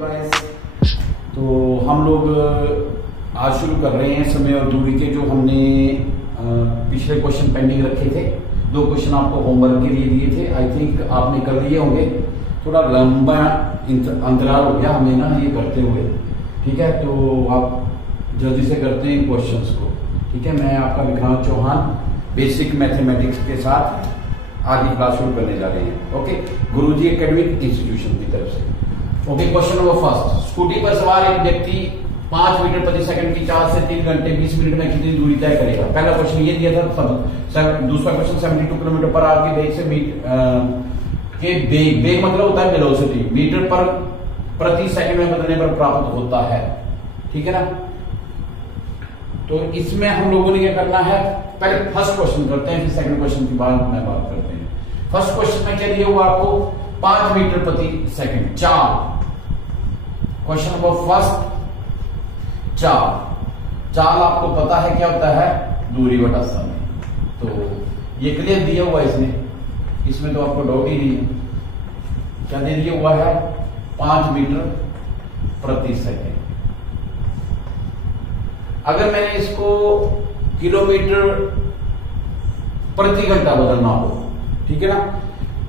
Guys, तो हम लोग आज शुरू कर रहे हैं समय और दूरी के जो हमने पिछले क्वेश्चन पेंडिंग रखे थे। 2 क्वेश्चन आपको होमवर्क के लिए दिए थे, आई थिंक आपने कर लिए होंगे। थोड़ा लंबा अंतराल हो गया हमें ना ये करते हुए, ठीक है। तो आप जल्दी से करते हैं क्वेश्चंस को, ठीक है। मैं आपका विक्रांत चौहान बेसिक मैथमेटिक्स के साथ आगे क्लास शुरू करने जा रहे हैं। ओके, गुरुजी एकेडमिक इंस्टीट्यूशन की तरफ से। Okay, question number first. Scooty पर सवार एक व्यक्ति 5 मीटर प्रति सेकंड की चाल से 3 घंटे 20 मिनट में कितनी दूरी तय करेगा? पहला क्वेश्चन ये दिया था। दूसरा क्वेश्चन 72 किलोमीटर पर आवर के वेग से वेग मतलब होता है वेलोसिटी, मीटर पर प्रति सेकंड में बदलने पर प्राप्त होता है, ठीक है ना। तो इसमें हम लोगों ने क्या करना है, पहले फर्स्ट क्वेश्चन करते हैं, फिर सेकंड क्वेश्चन की बात में बात करते हैं। फर्स्ट क्वेश्चन में क्या दिया हुआ आपको? 5 मीटर प्रति सेकंड चाल। क्वेश्चन नंबर फर्स्ट, चाल आपको पता है क्या होता है? दूरी बटा समय। तो ये क्लियर दिया हुआ इसमें तो आपको डाउट ही नहीं है। क्या दे दिया हुआ है? 5 मीटर प्रति सेकंड। अगर मैंने इसको किलोमीटर प्रति घंटा बदलना हो, ठीक है ना,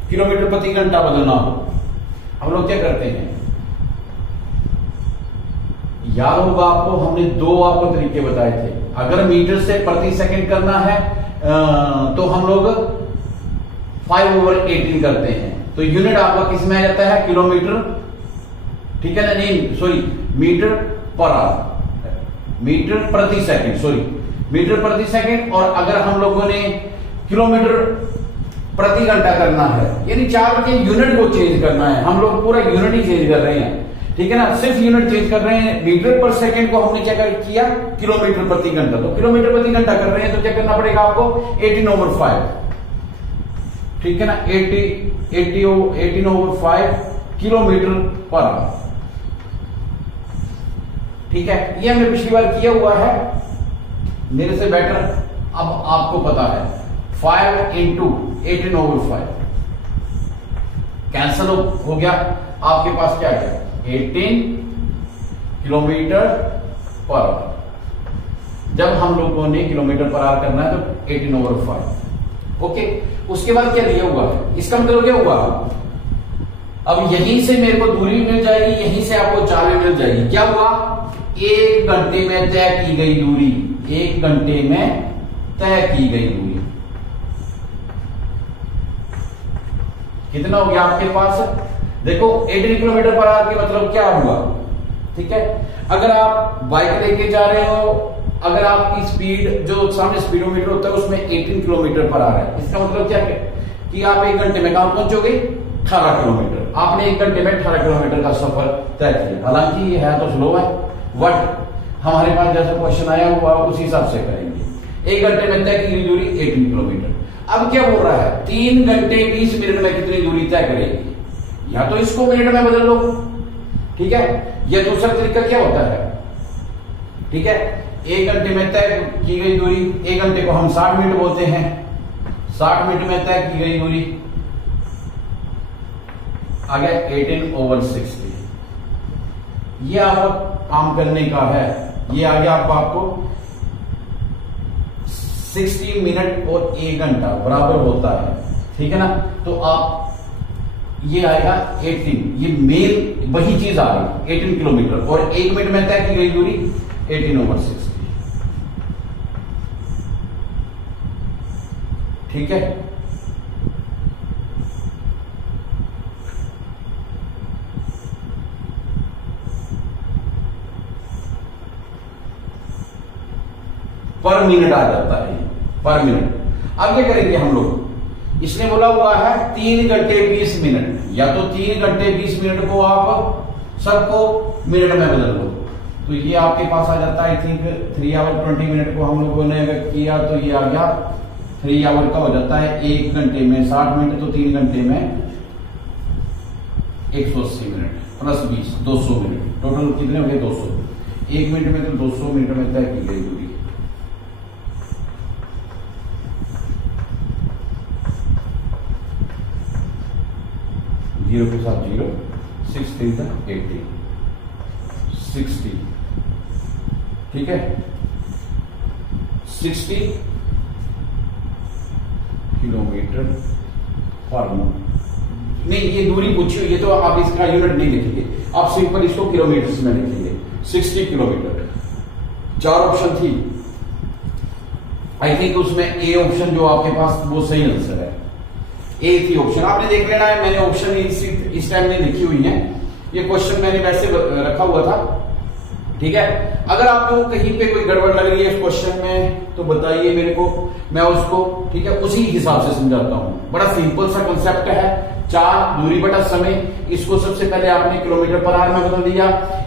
किलोमीटर प्रति घंटा बदलना हो, हम लोग क्या करते हैं? याद होगा आपको, हमने 2 आपको तरीके बताए थे। अगर मीटर से प्रति सेकंड करना है तो हम लोग 5/18 करते हैं, तो यूनिट आपका किस में आ जाता है? किलोमीटर, ठीक है ना, नहीं sorry, meter per hour, meter प्रति सेकंड, सॉरी मीटर प्रति सेकंड। और अगर हम लोगों ने किलोमीटर प्रति घंटा करना है, यानी चाल के यूनिट को चेंज करना है, हम लोग पूरा यूनिट ही चेंज कर रहे हैं, ठीक है ना, सिर्फ यूनिट चेंज कर रहे हैं। मीटर पर सेकंड को हमने क्या किया? किलोमीटर प्रति घंटा। तो किलोमीटर प्रति घंटा कर रहे हैं तो क्या करना पड़ेगा आपको? 18/5, ठीक है ना, 18/5 किलोमीटर पर आवर, ठीक है। ये हमने पिछली बार किया हुआ है, मेरे से बेटर अब आपको पता है। 5 × 18/5 कैंसल हो गया, आपके पास क्या है? 18 किलोमीटर पर आवर। जब हम लोगों ने किलोमीटर पर आवर करना है तो 18/5। ओके, उसके बाद क्या दिया हुआ है? इसका मतलब क्या हुआ? अब यहीं से मेरे को दूरी भी मिल जाएगी, यहीं से आपको चाल भी मिल जाएगी। क्या हुआ? 1 घंटे में तय की गई दूरी, 1 घंटे में तय की गई दूरी कितना हो गया आपके पास? देखो 18 किलोमीटर पर आवर की मतलब क्या हुआ, ठीक है। अगर आप बाइक लेके जा रहे हो, अगर आपकी स्पीड जो सामने स्पीडोमीटर होता है उसमें 18 किलोमीटर पर आवर है, इसका मतलब क्या है कि आप 1 घंटे में कहां पहुंचोगे? 18 किलोमीटर। आपने 1 घंटे में 18 किलोमीटर का सफर तय किया। हालांकि ये है तो स्लो है, बट हमारे पास जैसा क्वेश्चन आया हुआ उसी हिसाब से करेंगे। 1 घंटे में तय की गई दूरी 18 किलोमीटर। अब क्या बोल रहा है? 3 घंटे 20 मिनट में कितनी दूरी तय करेगी? या तो इसको मिनट में बदल लो, ठीक है, या दूसरा तरीका क्या होता है, ठीक है। 1 घंटे में तय की गई दूरी, 1 घंटे को हम 60 मिनट बोलते हैं, 60 मिनट में तय की गई दूरी आ गया 18/60। ये आपका काम करने का है, ये आ गया आपको 60 मिनट और 1 घंटा बराबर होता है, ठीक है ना। तो आप ये आएगा 18, ये मेन वही चीज आ गई 18 किलोमीटर, और 1 मिनट में तय की गई दूरी 18/60, ठीक है। पर मिनट आ जाता है, पर मिनट। अब क्या करेंगे हम लोग? इसने बोला हुआ है 3 घंटे 20 मिनट, या तो 3 घंटे 20 मिनट को आप सबको मिनट में बदल दो, तो ये आपके पास आ जाता है। आई थिंक 3 आवर 20 मिनट को हम लोगों ने अगर किया तो ये आ गया 3 आवर का हो जाता है। 1 घंटे में 60 मिनट, तो 3 घंटे में 180 मिनट प्लस 20 200 मिनट, टोटल कितने हो गए? 200। 1 मिनट में तो 200 मिनट में तय की गई दूरी। जीरो के साथ जीरो, 6 3 80, 60, ठीक है, 60 किलोमीटर पर नहीं, ये दूरी पूछी हुई है तो आप इसका यूनिट नहीं लिखेंगे, आप सिंपल इसको किलोमीटर में लिखेंगे। 60 किलोमीटर। 4 ऑप्शन थी, आई थिंक उसमें ए ऑप्शन जो आपके पास वो सही आंसर है, ए थी ऑप्शन। आपने देख लेना है, मैंने ऑप्शन इस टाइम में लिखी हुई है, ये क्वेश्चन मैंने वैसे रखा हुआ था, ठीक है। अगर आपको कहीं पे कोई गड़बड़ लग रही है इस क्वेश्चन में तो बताइए मेरे को, मैं उसको, ठीक है, उसी हिसाब से समझाता हूं। बड़ा सिंपल सा कंसेप्ट है, 4 दूरी बटा समय, इसको सबसे पहले आपने किलोमीटर पर आवर में बदल दिया।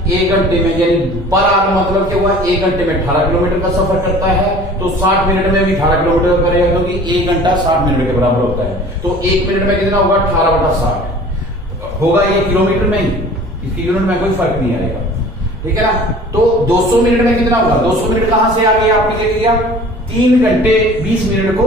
1 घंटे में, यानी पर आवर मतलब क्या हुआ, 1 घंटे में 18 किलोमीटर का सफर करता है, तो 60 मिनट में भी 18 किलोमीटर करेगा, क्योंकि 1 घंटा 60 मिनट के बराबर होता है। तो 1 मिनट में कितना होगा, 18 बटा 60 होगा, ये किलोमीटर में ही, इसकी यूनिट में कोई फर्क नहीं आएगा, ठीक है ना। तो 200 मिनट में कितना होगा, 200 मिनट कहां से आ गया, आपने क्या किया, 3 घंटे 20 मिनट को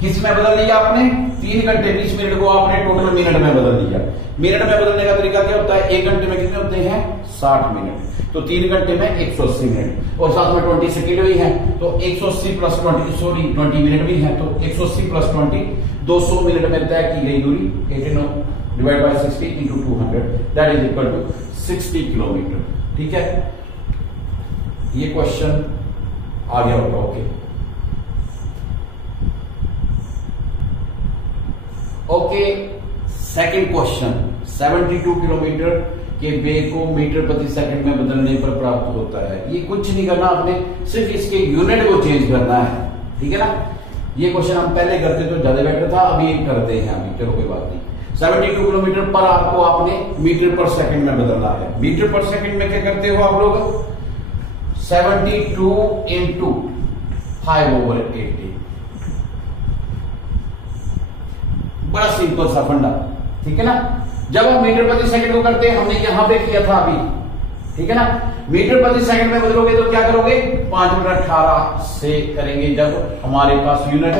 किस में बदल दिया आपने, 3 घंटे 20 मिनट को आपने टोटल मिनट में बदल दिया। मिनट में बदलने का तरीका क्या होता है, 1 घंटे में कितने होते हैं, 60 मिनट, तो 3 घंटे में 180 मिनट, और साथ में 20 सेकेंड भी है, तो 180 प्लस 20 मिनट भी है, तो 180 प्लस 20, 200 मिनट में तय की गई दूरी 18 divide by 60 into 200, that is equal to 60 kilometer, ठीक है। ये क्वेश्चन आ गया होगा, okay. Okay, second question, 72 kilometer के वेग को मीटर प्रति सेकंड में बदलने पर प्राप्त होता है। ये कुछ नहीं करना आपने, सिर्फ इसके यूनिट को चेंज करना है, ठीक है ना। ये क्वेश्चन हम पहले करते तो ज्यादा बेटर था, अभी करते हैं अभी, चलो कोई बात नहीं। 72 किलोमीटर पर आवर को आपने मीटर पर सेकंड में बदलना है। मीटर पर सेकंड में क्या करते हो आप लोग, 72 इंटू 5/80, बड़ा सिंपल सा फंडा, ठीक है ना। जब हम मीटर प्रति सेकंड को करते हैं, हमने यहां पे किया था अभी, ठीक है ना। मीटर प्रति सेकंड में बदलोगे तो क्या करोगे, 5/18 से करेंगे, जब हमारे पास unit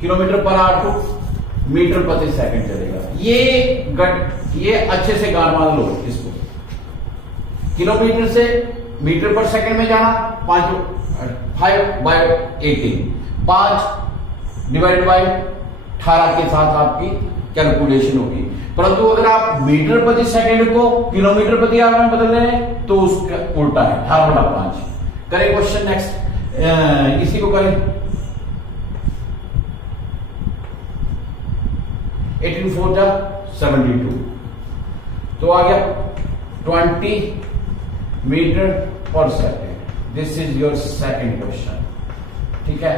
kilometre per hour to metre प्रति सेकंड चलेगा। ये अच्छे से गार मान लो इसको, किलोमीटर से मीटर पर सेकंड में जाना, 5/18, 5 डिवाइड बाय 18 के साथ आपकी कैलकुलेशन होगी। परंतु अगर आप मीटर प्रति सेकंड को किलोमीटर प्रति आवर में बदल रहे हैं तो उसका उल्टा है, 18/5। करें क्वेश्चन नेक्स्ट, इसी को करें, 18 4 जा 72, तो आ गया 20 मीटर पर second. This is your second question, ठीक है,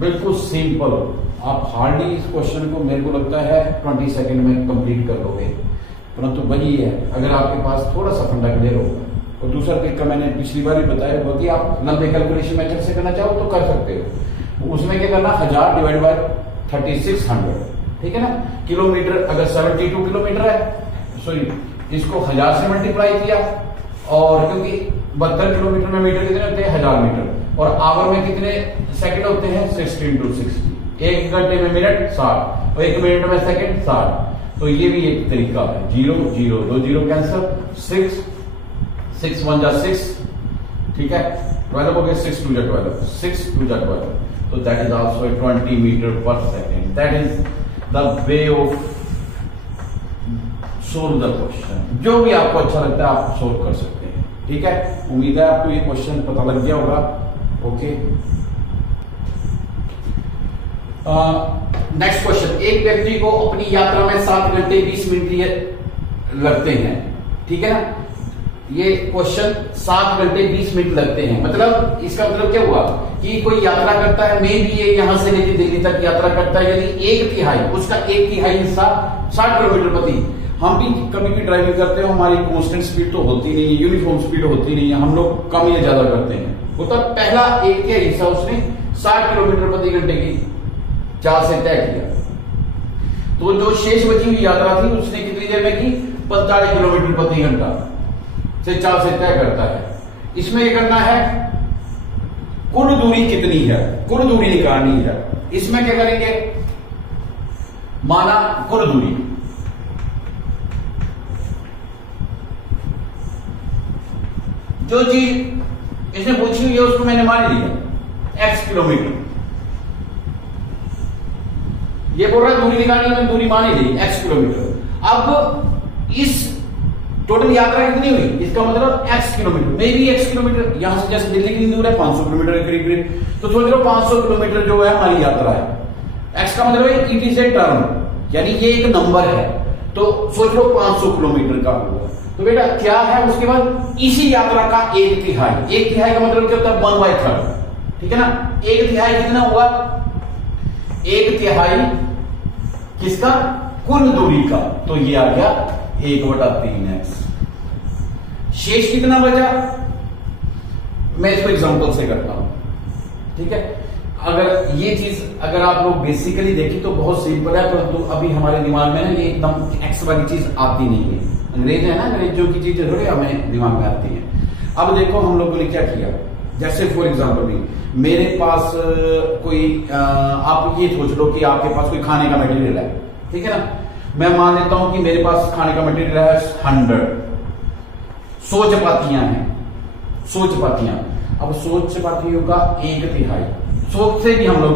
बिल्कुल सिंपल। आप हार्डली इस क्वेश्चन को, मेरे को लगता है 20 सेकंड में कंप्लीट कर लोगे, परंतु वही है अगर आपके पास थोड़ा सा फंडा क्लियर होगा। और दूसरा तरीका मैंने पिछली बार भी बताया होगा कि आप लंबे कैलकुलेशन मेथड से करना चाहो तो कर सकते हो। उसमें क्या करना, 1000 डिवाइड बाय 3600, ठीक है ना। किलोमीटर अगर 72 किलोमीटर है, सॉरी इसको 1000 से मल्टीप्लाई किया, और क्योंकि 72 किलोमीटर में मीटर कितने होते हैं, 1000 मीटर, और आवर में कितने सेकंड होते हैं, 60 × 60। 1 घंटे में मिनट 60 और 1 मिनट में सेकंड 60, तो ये भी एक तरीका है। 0 0 2 0 कैंसिल, 6 6 1 जा 6, ठीक है, 12 हो गए, 6 2 जा 12, 6 2 जा 12, तो दैट इज आल्सो 20 मीटर पर second. That is the way of solve the question. जो भी आपको अच्छा लगता है आप सोल्व कर सकते हैं, ठीक है। उम्मीद है आपको ये क्वेश्चन पता लग गया होगा, ओके। नेक्स्ट क्वेश्चन, एक व्यक्ति को अपनी यात्रा में 7 घंटे 20 मिनट लगते हैं, ठीक है ना। ये क्वेश्चन 7 घंटे 20 मिनट लगते हैं, मतलब इसका मतलब क्या हुआ कि कोई यात्रा करता है, मे भी ये यहां से लेकर दिल्ली तक यात्रा करता है, यदि 1/3 उसका 1/3 हिस्सा 60 किलोमीटर प्रति। हम भी कभी भी ड्राइविंग करते हो, हमारी कांस्टेंट स्पीड तो होती नहीं है, यूनिफॉर्म स्पीड होती नहीं है, हम लोग कम या ज्यादा करते हैं। वो तो पहला 1/3 हिस्सा उसने 60 किलोमीटर प्रति घंटे की चाल से तय किया, तो जो शेष बची हुई यात्रा थी उसने कितनी देर में की, 45 किलोमीटर प्रति घंटा से चाल से तय करता है। इसमें यह करना है कुल दूरी कितनी है, कुल दूरी निकालनी है। इसमें क्या करेंगे, माना कुल दूरी जो चीज इसने पूछी हुई है उसको मैंने मान लिया x किलोमीटर। ये बोल रहा है दूरी निकालनी, मैंने दूरी मान ही ली x किलोमीटर। अब इस टोटल यात्रा कितनी हुई, इसका मतलब x किलोमीटर, मे भी x किलोमीटर, यहां से जैसे दिल्ली की दूर है 500 किलोमीटर के करीब, तो सोच लो 500 किलोमीटर जो है हमारी यात्रा है। x का मतलब है इट इज ए टर्म, यानी ये एक नंबर है, तो सोच लो 500 किलोमीटर का हुआ। तो बेटा क्या है उसके बाद इसी यात्रा का 1/3। 1/3 का मतलब क्या होता है 1/3, ठीक है ना। 1/3 कितना हुआ, 1/3 किसका, कुल दूरी का, तो ये आ गया 1/3x। शेष कितना बचा, मैं इसको एग्जांपल से करता हूं, ठीक है। अगर ये चीज अगर आप लोग बेसिकली देखें तो बहुत सिंपल है, परंतु अभी हमारे दिमाग में ना ये एकदम एक्स वाली चीज आती नहीं है। अंग्रेज है ना, अंग्रेजों की चीजें थोड़ी हमें दिमाग में आती है। अब देखो हम लोगों ने क्या किया, जैसे फॉर एग्जाम्पल भी मेरे पास कोई आप ये सोच लो कि आपके पास कोई खाने का मटेरियल है, ठीक है ना। मैं मान लेता हूं कि मेरे पास खाने का मटेरियल है 100 चपातियां हैं, 100 चपातियां। अब 100 चपातियों का 1/3, 100 से भी हम लोग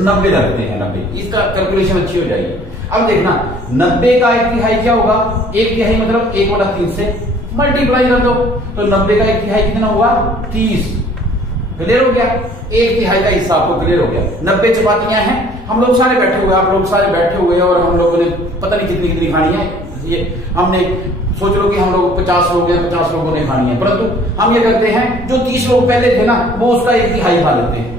90 रखते हैं, 90, इसका कैलकुलेशन अच्छी हो जाएगी। अब देखना 90 का 1/3 क्या होगा, 1/3 मतलब 1/3 से मल्टीप्लाई कर दो, तो 90 का 1/3 कितना हुआ 30। क्लियर हो गया, 1/3 का हिस्सा आपको क्लियर हो गया। 90 चपातियां हैं, हम लोग सारे बैठे हुए, आप लोग सारे बैठे हुए और हम लोगों ने पता नहीं कितनी कितनी खानी है। ये हमने सोच लो कि हम लोग 50 लोग हैं, 50 लोगों ने खानी है, परंतु हम ये करते हैं जो 30 लोग पहले थे ना वो उसका 1/3 खा लेते हैं।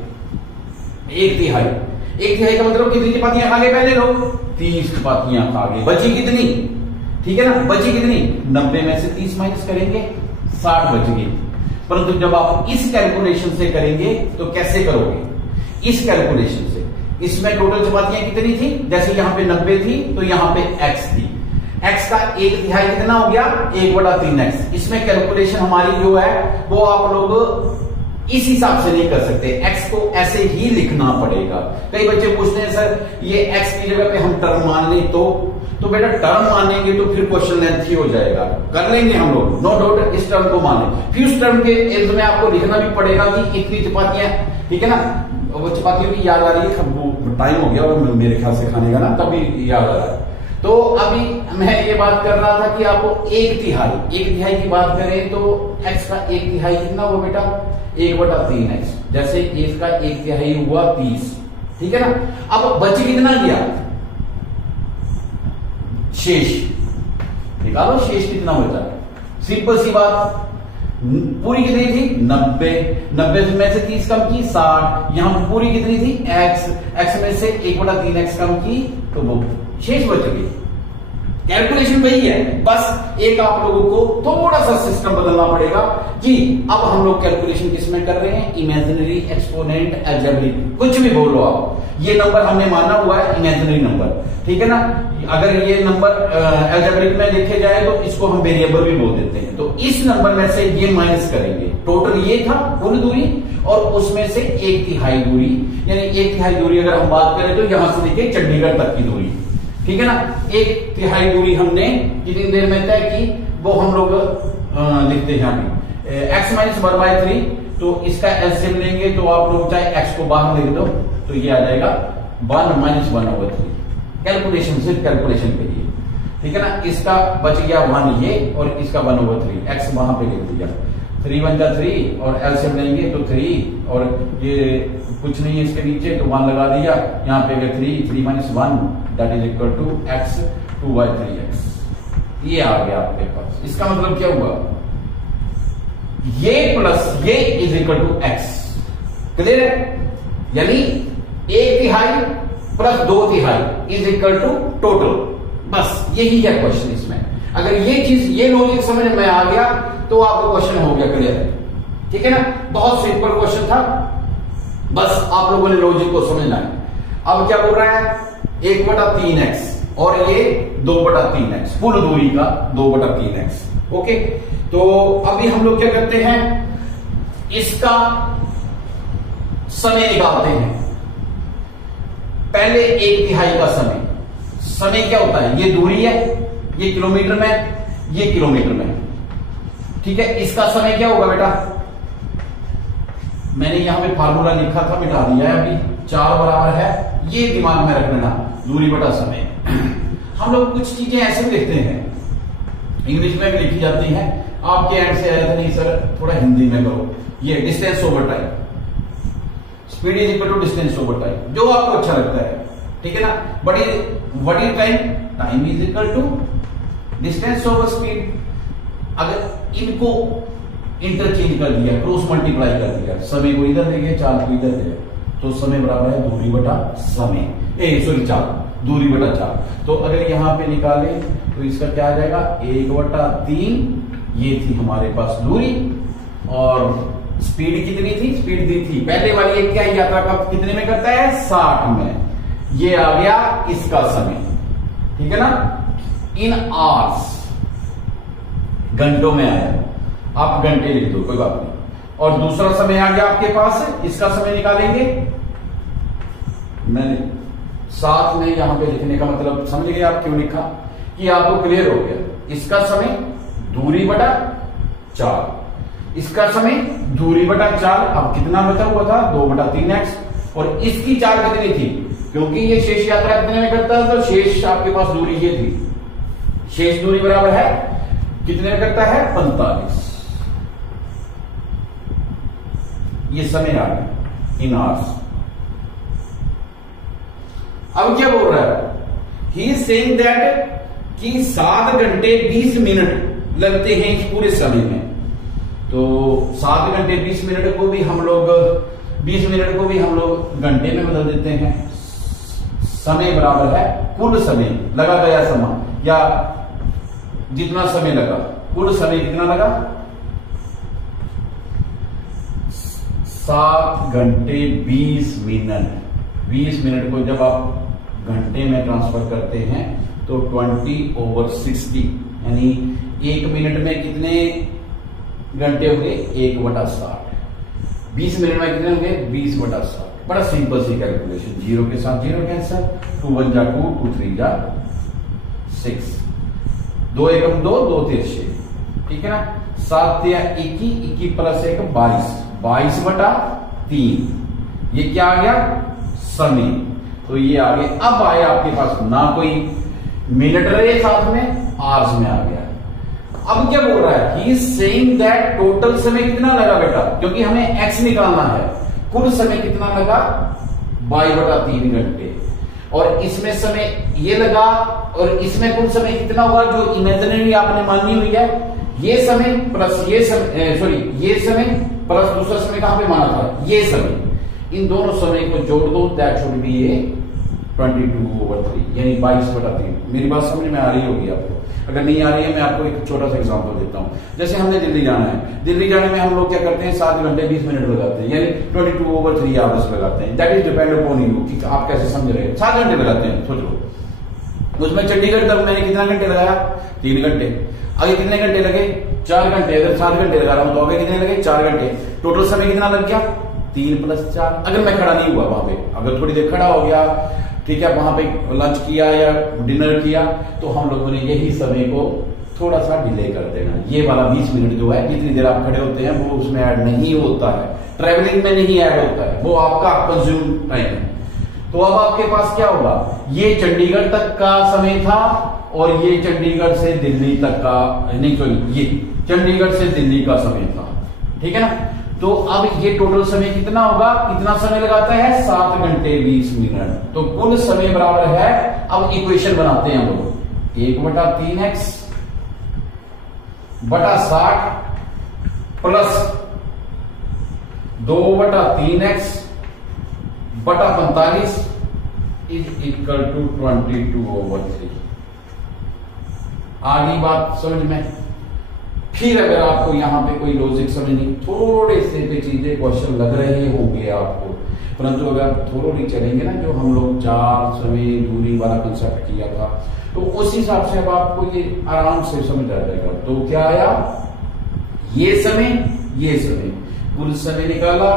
1/3 का मतलब कितनी चपातियां खा गए पहले लोग, 30 चपातियां खा गए। बची कितनी, ठीक है ना, बची कितनी, 90 में से 30 माइनस करेंगे 60 बच गई। परंतु जब आप इस कैलकुलेशन से करेंगे तो कैसे करोगे, इस कैलकुलेशन से, इसमें टोटल चपातियां कितनी थी, जैसे यहां पे 90 थी तो यहां पे x थी, x का 1/3 कितना हो गया 1/3x। इसमें कैलकुलेशन हमारी जो है वो आप लोग इस हिसाब से नहीं कर सकते, x को ऐसे ही लिखना पड़ेगा। कई बच्चे पूछते हैं सर ये x की जगह पे हम टर्म मान लें तो बेटा टर्म मानेंगे तो फिर क्वेश्चन लेंथी हो जाएगा, कर लेंगे हम लोग, नो डाउट इस टर्म को माने, फिर उस टर्म के एंड में आपको लिखना भी पड़ेगा कि इतनी चपातियां, ठीक है ना। वो चपातियों की याद आ रही है, टाइम हो गया और मेरे ख्याल से खाने का ना, तभी याद आ रहा है। तो अभी मैं ये बात कर रहा था कि आपको 1/3 की बात करें तो x का 1/3 कितना हुआ बेटा 1/3x, जैसे इसका 1/3 हुआ 30, ठीक है ना। अब बच कितना गया, शेष निकालो, शेष कितना बचा, सिंपल सी बात, पूरी कितनी थी 90 में से 30 कम की 60, यहां पूरी कितनी थी x में से 1/3x कम की तो वो शेष बच गई। कैलकुलेशन वही है, बस एक आप लोगों को थोड़ा सा सिस्टम बदलना पड़ेगा कि अब हम लोग कैलकुलेशन किसमें कर रहे हैं, इमेजिनरी एक्सपोनेंट अलजेब्रिक, कुछ भी बोलो आप, ये नंबर हमने माना हुआ है इमेजिनरी नंबर, ठीक है ना। अगर ये नंबर अलजेब्रिक में लिखे जाए तो इसको हम वेरिएबल भी बोल देते हैं। तो इस नंबर में से ये माइनस करेंगे, टोटल ये था कुल दूरी और उसमें से 1/3 दूरी, यानी 1/3 दूरी अगर हम बात करें तो यहां से लेके चंडीगढ़ तक की दूरी, ठीक है ना। 1/3 दूरी हमने कितनी देर में तय की वो हम लोग लिखते हैं अभी x माइनस 1/3, तो इसका एलसीएम लेंगे तो आप लोग चाहे x को बाहर लिख दो तो ये आ जाएगा 1 माइनस 1/3, कैलकुलेशन सिर्फ कैलकुलेशन के लिए, ठीक है ना। इसका बच गया 1 ये और इसका 1/3, x वहां पे लिख दिया, 3 1 जा 3 और एलसीएम लेंगे तो 3 और ये कुछ नहीं है इसके नीचे तो 1 लगा दिया, यहाँ पे 3 minus 1 that is equal to x 2/3x, ये आ गया आपके पास। इसका मतलब क्या हुआ, ये प्लस ये is equal to x, clear है, यानी 1/3 plus 2/3 is equal to total, बस यही है क्वेश्चन इसमें। अगर ये चीज ये लॉजिक समझ में आ गया तो आपको क्वेश्चन हो गया क्लियर, ठीक है ना। बहुत सिंपल क्वेश्चन था, बस आप लोगों ने लॉजिक को समझना है। अब क्या बोल रहा है 1/3x और ये 2/3x, कुल दूरी का 2/3x, ओके। तो अभी हम लोग क्या करते हैं, इसका समय निकालते हैं। पहले 1/3 का समय क्या होता है, ये दूरी है, ये किलोमीटर में, ये किलोमीटर में, ठीक है, इसका समय क्या होगा बेटा, मैंने यहां पे फार्मूला लिखा था, मिटा दिया है अभी। 4 बराबर है, ये दिमाग में रख लेना, दूरी बटा समय। हम लोग कुछ चीजें ऐसे भी लिखते हैं, इंग्लिश में भी लिखी जाती हैं, आपके एंड से आया था नहीं सर थोड़ा हिंदी में करो। ये distance over time, speed is equal to distance over time, जो आपको अच्छा लगता है, ठीक है ना। But what is time, time is equal to distance over speed. अगर इनको इंटरचेंज कर दिया, क्रॉस मल्टीप्लाई कर दिया, समय को इधर ले गए, चाल को इधर ले गए, तो समय बराबर है दूरी बटा समय, चाल, दूरी बटा चाल। तो अगर यहां पे निकालें तो इसका क्या आ जाएगा, 1/3, ये थी हमारे पास दूरी, और स्पीड कितनी थी, स्पीड दी थी पहले वाली एक, क्या यात्रा का कितने में करता है, 60 में। ये आ गया इसका समय, ठीक है ना, इन आवर्स, घंटों में आया, आप घंटे लिख दो कोई बात नहीं। और दूसरा समय आ गया आपके पास, इसका समय निकालेंगे, मैंने साथ में यहां पे लिखने का मतलब समझ गए आप क्यों लिखा, कि आपको क्लियर हो गया। इसका समय दूरी बटा चाल, इसका समय दूरी बटा चाल, अब कितना बचा हुआ था, 2/3x, और इसकी चाल कितनी थी, क्योंकि ये शेष यात्रा कितने में करता है, तो शेष आपके पास दूरी ये थी, शेष दूरी बराबर है कितने में करता है, 45। ये समय आ गया इन आवर्स। अब क्या बोल रहा है, ही इज सेइंग दैट कि 7 घंटे 20 मिनट लगते हैं इस पूरे समय में। तो 7 घंटे 20 मिनट को भी हम लोग 20 मिनट को भी हम लोग घंटे में बदल देते हैं। समय बराबर है कुल समय लगा गया समय, या जितना समय लगा, कुल समय कितना लगा, 7 घंटे 20 मिनट। 20 मिनट को जब आप घंटे में ट्रांसफर करते हैं तो 20/60, यानी 1 मिनट में कितने घंटे हो गए, 1/60। 20 मिनट में कितने होंगे, 20/60। बड़ा सिंपल सी कैलकुलेशन, 0 के साथ 0 कैंसिल, 2 1 जा 2, 2 3 जा 6, 2 1 2, 2 3 6, ठीक है ना। 7 या 21, 21 प्लस 1 22, 22/3। ये क्या आ गया, समय। तो ये आ गए, अब आए आपके पास ना कोई मिनट रहे साथ में, आवर्स में आ गया। अब क्या बोल रहा है, he is saying that total समय कितना लगा बेटा, क्योंकि हमें एक्स निकालना है, कुल समय कितना लगा, 22/3 घंटे, और इसमें समय ये लगा, और इसमें कुल समय कितना होगा, जो इमेजिनरी आपने मानी हुई है, ये समय प्लस ये समय, ये समय प्लस दूसरा समय कहां पे माना था, ये समय, इन दोनों समय को जोड़ दो, दैट शुड बी ये 22/3, यानी 22/3। मेरी बात समझ में आ रही होगी आपको, अगर नहीं आ रही है मैं आपको एक छोटा सा एग्जांपल देता हूं। जैसे हमने दिल्ली जाना है, दिल्ली जाने में हम लोग क्या करते हैं, 7 घंटे 20 मिनट लगाते हैं, यानी 22/3 आवर्स लगाते हैं। That is depend upon you कि आप कैसे समझ रहे हैं। 7 घंटे लगाते हैं, सोच लो। उसमें चंडीगढ़ तक मैंने कितना घंटे लगाया, 3 घंटे। आगे कितने घंटे लगे, 4 घंटे। अगर 7 घंटे लगा रहा हूं तो आगे कितने लगे, 4 घंटे। टोटल समय कितना लग गया, 3 + 4। अगर मैं खड़ा नहीं हुआ वहां पे, अगर थोड़ी देर खड़ा हो गया, ठीक है, वहां पे लंच किया या डिनर किया, तो हम लोगों ने यही समय को थोड़ा सा डिले कर देना। ये वाला 20 मिनट जो है, जितनी देर आप खड़े होते हैं, वो उसमें ऐड नहीं होता है, ट्रेवलिंग में नहीं ऐड होता है, वो आपका कंज्यूम टाइम है। तो अब आपके पास क्या होगा, ये चंडीगढ़ तक का समय था, और ये चंडीगढ़ से दिल्ली तक का, नहीं सॉरी, ये चंडीगढ़ से दिल्ली का समय था, ठीक है ना। तो अब ये टोटल समय कितना होगा, कितना समय लगाता है, 7 घंटे 20 मिनट। तो कुल समय बराबर है, अब इक्वेशन बनाते हैं हम लोग, 1/3x बटा 60 प्लस 2/3x बटा 45 इज इक्वल टू 22/3। आगे बात समझ में। फिर अगर आपको यहां पे कोई लॉजिक समझ नहीं, थोड़े से भी चीजें क्वेश्चन लग रहे होंगे आपको, परंतु अगर थोड़ी चलेंगे ना, जो हम लोग 4 समय दूरी वाला कंसेप्ट किया था, तो उस हिसाब से अब आपको ये आराम से समझ आ जाएगा। तो क्या आया, ये समय, कुल समय निकाला,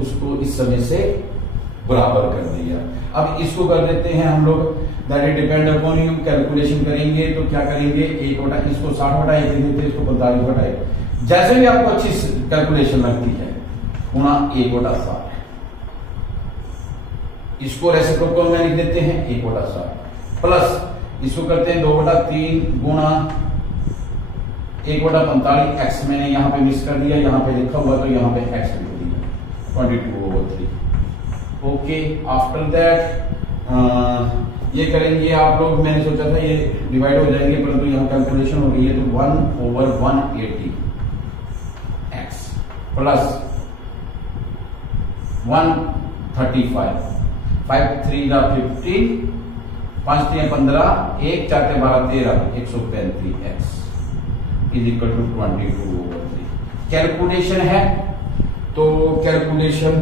उसको इस समय से बराबर कर दिया। अब इसको कर देते हैं हम लोग, that is depend upon you. Calculation करेंगे तो क्या करेंगे, 1/, इसको 60/1 देते हैं, इसको 45/1, जैसे भी आपको अच्छी कैलकुलेशन लगती है, गुणा 1/60। इसको रेसिप्रोकल में लिख देते हैं 1/60, प्लस इसको करते हैं 2/3 गुणा 1/45। एक्स मैंने यहां पे मिस कर दिया, यहां पे लिखा हुआ तो यहां पे एक्स लिख दिया, 22/3। ओके, आफ्टर दैट ये करेंगे आप लोग, मैंने सोचा था ये डिवाइड हो जाएंगे, परंतु यहाँ कैलकुलेशन हो गई है, तो 1/180 x plus 135, 5 3 15, 5 3 15, 1 4 12 13, 135 x is equal to 22/3। Calculation है तो कैलकुलेशन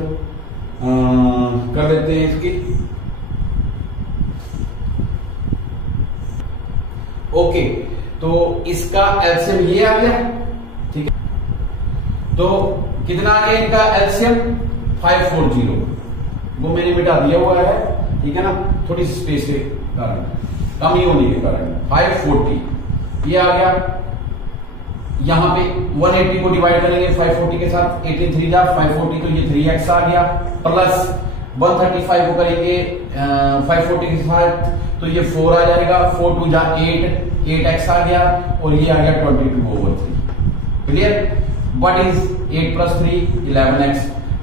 कर लेते हैं इसकी। ओके, तो इसका एलसीएम ये आ गया, ठीक है। तो कितना आ गया इनका एलसीएम, 540, वो मैंने मिटा दिया हुआ है, ठीक है ना, थोड़ी सी स्पेस के कारण, कमी होने के कारण। 540 ये आ गया, यहां पे 180 को डिवाइड करेंगे 540 के साथ, 18 3 जा 540, तो ये 3x आ गया, प्लस 135 को करेंगे 540 के साथ, तो ये 4 आ जाएगा, 4 2 जा 8x आ गया, और ये आ गया 22/3। क्लियर। What is 8 + 3 11x।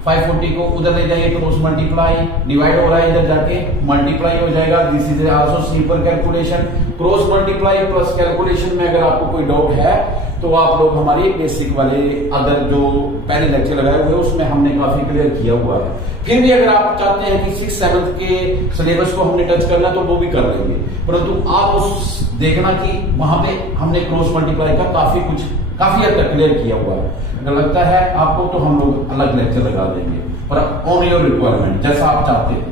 540 को उधर ले जाइए, क्रॉस मल्टीप्लाई, डिवाइड हो रहा है इधर जाके मल्टीप्लाई हो जाएगा। This is also simple calculation. Cross multiply plus calculation में अगर आपको कोई डाउट है तो आप लोग हमारी बेसिक वाले अदर जो पहले लेक्चर लगाए हुए उसमें हमने काफी क्लियर किया हुआ है। फिर भी अगर आप चाहते हैं कि 6th 7th के सिलेबस को हमने टच करना तो वो भी कर लेंगे, परंतु आप उस देखना कि वहां पे हमने क्रॉस मल्टीप्लाई का काफी हद तक क्लियर किया हुआ है। अगर लगता है आपको तो हम लोग अलग लेक्चर लगा देंगे, पर ऑन योर रिक्वायरमेंट जैसा आप चाहते हैं।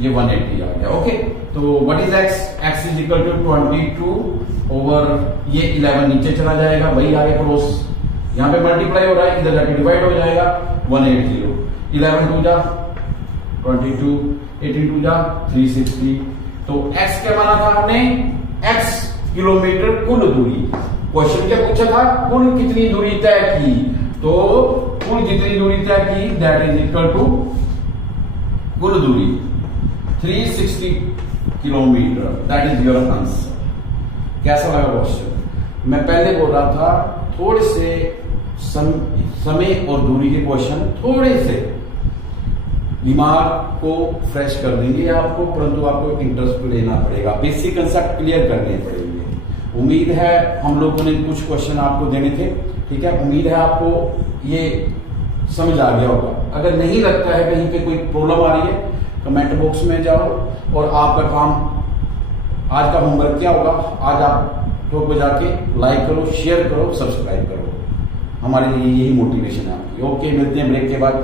ये 180 आ गया। ओके, तो what is x, x is equal to 22 over ये 11 नीचे चला जाएगा, वही आगे क्रॉस, यहां पे मल्टीप्लाई हो रहा है, इधर जाके डिवाइड हो जाएगा, 180, 11 2 जा 22, 18 2 जा 360। तो एक्स क्या माना था हमने, एक्स किलोमीटर कुल दूरी। क्वेश्चन क्या पूछा था, कुल कितनी दूरी तय की, तो कुल जितनी दूरी तय की दैट इज इक्वल टू कुल दूरी 360 kilometre, that is your answer. कैसा लगा क्वेश्चन। मैं पहले बोल रहा था थोड़े से समय और दूरी के क्वेश्चन थोड़े से दिमाग को फ्रेश कर देंगे आपको, परंतु आपको इंटरेस्ट लेना पड़ेगा, बेसिक कंसेप्ट क्लियर करने पड़ेंगे। उम्मीद है हम लोगों ने कुछ क्वेश्चन आपको देने थे, ठीक है, उम्मीद है आपको ये समझ आ गया होगा। अगर नहीं लगता है कहीं पे कोई प्रॉब्लम आ रही है, कमेंट बॉक्स में जाओ और आपका काम, आज का होमवर्क क्या होगा, आज आप लोग जाके लाइक करो, शेयर करो, सब्सक्राइब करो, हमारे लिए यही मोटिवेशन है आपकी। ओके, मिलते हैं ब्रेक के बाद।